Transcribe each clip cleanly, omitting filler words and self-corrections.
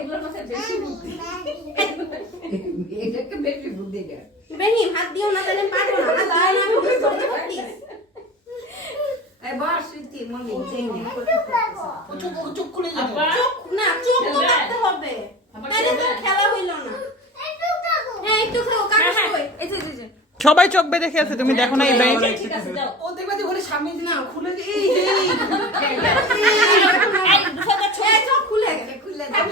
এগুলোর মধ্যে বেশি বুদ্ধি। এটা বেশি বুদ্ধি দেয়। ইব্রাহিম হাত দিও না, তাহলে পারবো না। হাত দাও না, আমি বুঝতে পারছি। এই বস তুই মমি চেই না। চুপ করে যাবে। চোখ না, চোখ তো রাখতে হবে। তাহলে তো খেলা হইল না। হ্যাঁ একটু খাও, কাটা কই। এই যে সবাই চোখ বেঁধে দেখে আছে, তুমি দেখো না ইব্রাহিম? ঠিক আছে যাও। ও দেখবা যে ওরে সামনে দিকে খুলে দিয়ে এই চোখ খুলে গেছে, খুলে দাও।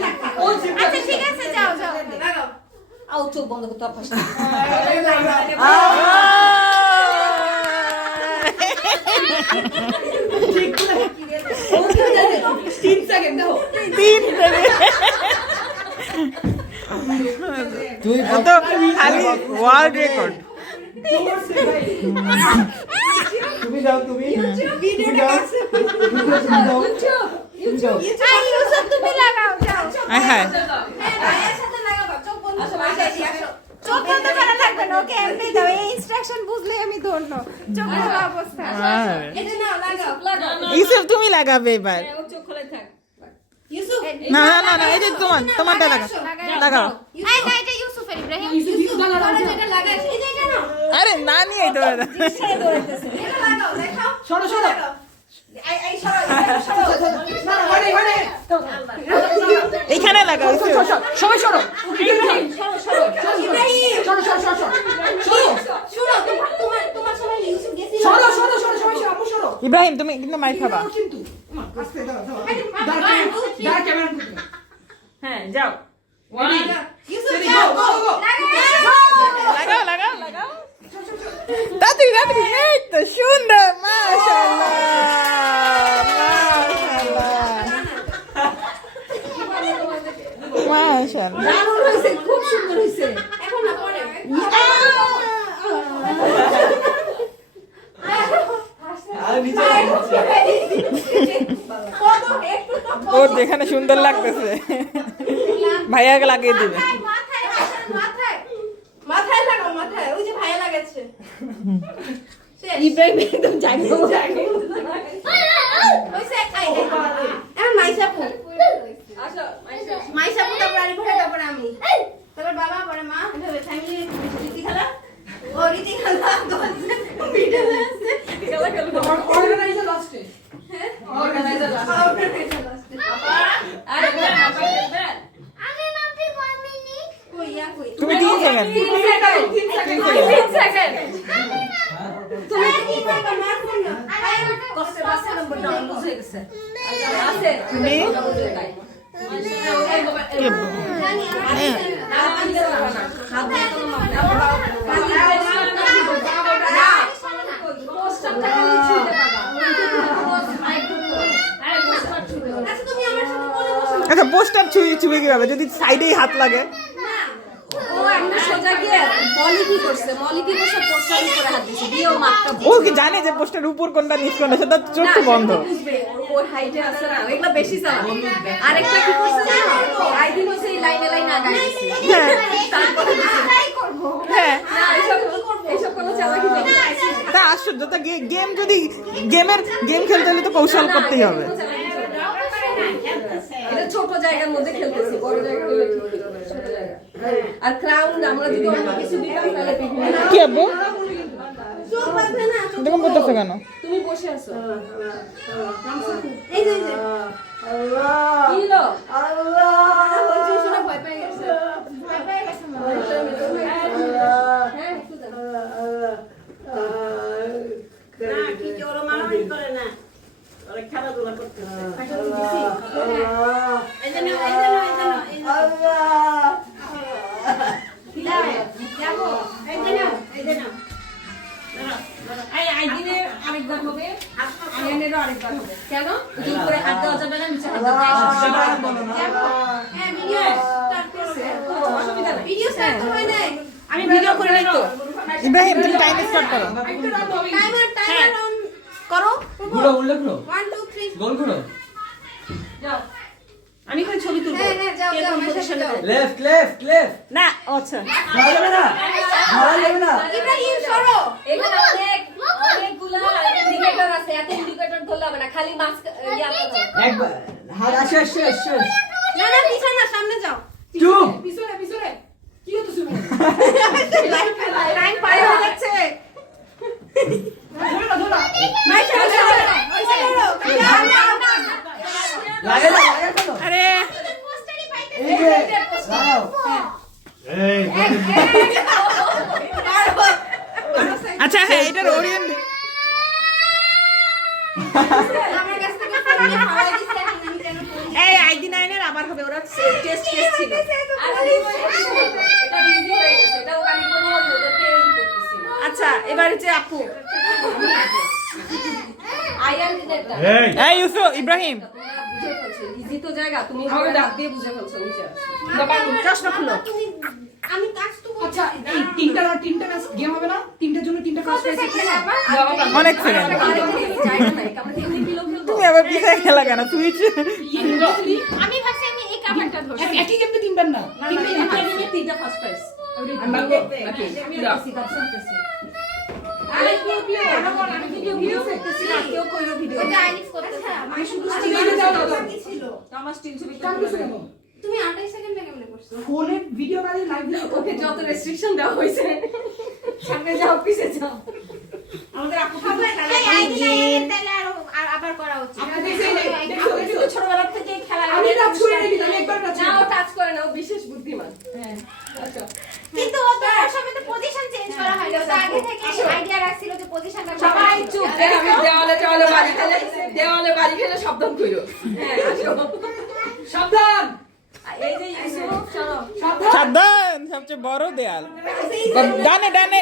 আচ্ছা ঠিক আছে যাও যাও। লাগাও। আও চোখ বন্ধ করতে হবে। ঠিক করে ও কি জানে 3 সেকেন্ড দাও। 3 সেকেন্ড। তুই তো খালি ওয়ার্ল্ড রেকর্ড। তুমি যাও, তুমি ভিডিওটা কাছে। ইউসুফ তুমি লাগাও যাও। হ্যাঁ হ্যাঁ ভাইয়ের সাথে লাগাবো। চোখ বন্ধ আসো, করে আসো, আসো। চোখ বন্ধ করা লাগবে না, ওকে এমনি দাও। এই ইনস্ট্রাকশন বুঝলে আমি ধন্য। চোখ খোলা অবস্থা। এটা নাও, লাগাও। লাগাও। ইউসুফ তুমি লাগাবে এবার। ও চোখ খোলা থাক। ইউসুফ না না না না, এই যে তোমারটা লাগাও। লাগাও। এই না এটা ইউসুফের ইব্রাহিম। ইউসুফ তোরা যেটা লাগাইছ, এই যে এটা নাও। আরে না নিয়ে তো এটা লাগাও, দেখাও। সরো, সরো। এই সরো, এটা সরো। এইখানে লাগাও ইউসুফ। সবাই সরো। ইব্রাহিম সরো, সরো, সরো, সরো। শুনো, তোমার সবাই ইউসুফ গেছিল। সরো, সরো, সরো, সবাই সরো, আপু সরো। ইব্রাহিম তুমি কিন্তু মার খাবা। কিন্তু আস্তে দাও, দাও। দাঁড়া ক্যামেরা করতে। হ্যাঁ যাও। ইউসুফ Ready, যাও, go, go, go. লাগাও লাগাও লাগাও। তাড়াতাড়ি তাড়াতাড়ি। এই তো সুন্দর, মাশাআল্লাহ মাশাআল্লাহ মাশাআল্লাহ। দারুণ হইছে, খুব সুন্দর হইছে। এখন না পরে। আর নিচে ওর যেখানে সুন্দর লাগতেছে ভাইয়াকে লাগিয়ে দিবে। মাথায় লাগাও, মাথায়। ওই যে ভাইয়া লাগাচ্ছে। ইব্রাহিম একদম জায়গা হইছে খাই দে। এখন মাইসাপু। আসো মাইশা। মাইসাপু তারপর আরে পরে তারপর আমি। তারপর বাবা পরে মা, এভাবে ফ্যামিলি রীতি খেলা। ও রীতি খেলা করছে। ভিডিও আছে। খেলা খেলো। অর্গানাইজার লাস্টে। অর্গানাইজার লাস্টে। আরে বাবা খেলবে। কই ইয়া কই। তুমি 3 সেকেন্ড। 3 সেকেন্ড। তুমি কি করবে মা কোন না? কষ্ট বাসে নম্বর ডাউন বুঝে গেছে। আছে। নে। জানি হাত দিয়ে কোনো মাপ নাই। আচ্ছা তুমি আমার সাথে বলে বসো। আচ্ছা পোস্টার ছুঁয়ে কিভাবে যদি সাইডেই হাত লাগে? ও একটা সোজা গিয়ে মলি কি করছে? মলি কি করছে? পোস্টার উপরে হাত দিছে। দিয়ে ও মাপটা ও কি জানে যে পোস্টার উপর কোনটা নিচ কোনটা, সেটা চোখ তো বন্ধ। ওর হাইটে আছে না, এগুলা বেশি চালা। আরেকটা কি করছে জানো? আইদিন হচ্ছে এই লাইনে লাইনে আগাই দিছে। হ্যাঁ তারপরে ট্রাই করব। হ্যাঁ। না এইসব কোনো চালাকি নেই। তা আশ্চর্য, তা গেম যদি গেম খেলতে হলে তো কৌশল করতেই হবে। এটা ছোট জায়গার মধ্যে খেলতেছি, বড় জায়গা হলে ঠিক হবে, ছোট জায়গা। আর ক্রাউন আমরা যদি অন্য কিছু দিতাম তাহলে বিভিন্ন কি আব্বু চোখ বাঁধবে না। এরকম করতেছো কেন? তুমি বসে আছো। এই যে এই যে। কি হলো? ওই যে শোনা ভয় পেয়ে গেছে। ভয় পেয়ে গেছে মা। হ্যাঁ একটু দাও। না কি ওরা মারামারি করে না। অনেক খেলাধুলা করতে হয়। এই যে নাও, এই যে নাও, এই যে নাও, এই যে নাও। যাবো। এই যে নাও, এই যে নাও। এই আইদিনে আরেকবার হবে, আয়ানেরও আরেকবার হবে। কেন? উপরে হাত দেওয়া যাবে না, নিচে হাত দেওয়া যাবে না। যাবো। হ্যাঁ ভিডিও স্টার্ট করছে। অসুবিধা নেই। ভিডিও স্টার্ট তো হয় নাই। আমি ভিডিও করে নাই তো। ইব্রাহিম তুমি টাইম স্টার্ট করো। টাইমার অন করো। ঘুরো, উল্লেখ করো। 1 2 3 গোল ঘুরো। যাও। আমি এখন ছবি তুলবো। হ্যাঁ, হ্যাঁ, যাও, কে যাও, কোন আমার সাথে position-এ যাও। দেয়? Left, left, left. না, আচ্ছা। মারা যাবে না। মারা যাবে না। ইব্রাহিম সরো। এখানে অনেকগুলা ইন্ডিকেটর আছে, এত ইন্ডিকেটর ধরলে হবে না, খালি মাস্ক ইয়াতে দাও। একবার হাত আসে আসে আসে। না না পিছনে না, সামনে ওরিয়েন্ট আমার কাছ থেকে ফোন নিয়ে ফালাই দিছে এখন আমি কেন ফোন এই আইডি 9 এর আবার হবে ওরা টেস্ট ছিল আর এটা ইজি হয়ে গেছে এটা খালি কোনো ওদেরকে ই করতেছিল আচ্ছা এবারে যে আপু আয়ান দিদেরটা এই ইউসুফ ইব্রাহিম তোমরা বুঝে ফেলছো ইজি তো জায়গা তুমি পুরো ডাক দিয়ে বুঝে ফেলছো নিচে চশমা খুলো আমি কাজ তো আচ্ছা এই তিনটা ম্যাচ গেম হবে না তিনটার জন্য তিনটা কাজ পেয়েছে অনেক সেকেন্ড তুমি আবার পিছায় খেলা কেন সুইচ আমি ভাবছি আমি এই কাভারটা ধরছি একই গেম তো তিনবার না তিনটা ফার্স্ট প্রাইজ এটা আইলিফ করতেছে আমি শুধু আমার স্টিল ছবি তুমি 28 সেকেন্ডে কেমনে করছো ফোনে ভিডিও বাদে লাইভ ওকে যত রেস্ট্রিকশন দেওয়া হয়েছে সামনে যাও পিছে যাও আমাদের আপু এই আইডি লাইনের তাহলে আর আবার করা উচিত ছোটবেলা থেকে খেলা আমি টাচ করে দেখি আমি একবার টাচ না ও টাচ করে না ও বিশেষ বুদ্ধিমান হ্যাঁ আচ্ছা কিন্তু ও তো ওর সময় তো পজিশন চেঞ্জ করা হয় না তো আগে থেকে আইডিয়া রাখছিল যে পজিশনটা সবাই চুপ আমি দেওয়ালে বাড়ি খেলে শব্দ কইরো হ্যাঁ আসো সাবধান এই যে ইউসুফ চলো সাবধান সবচেয়ে বড় দেয়াল ডানে ডানে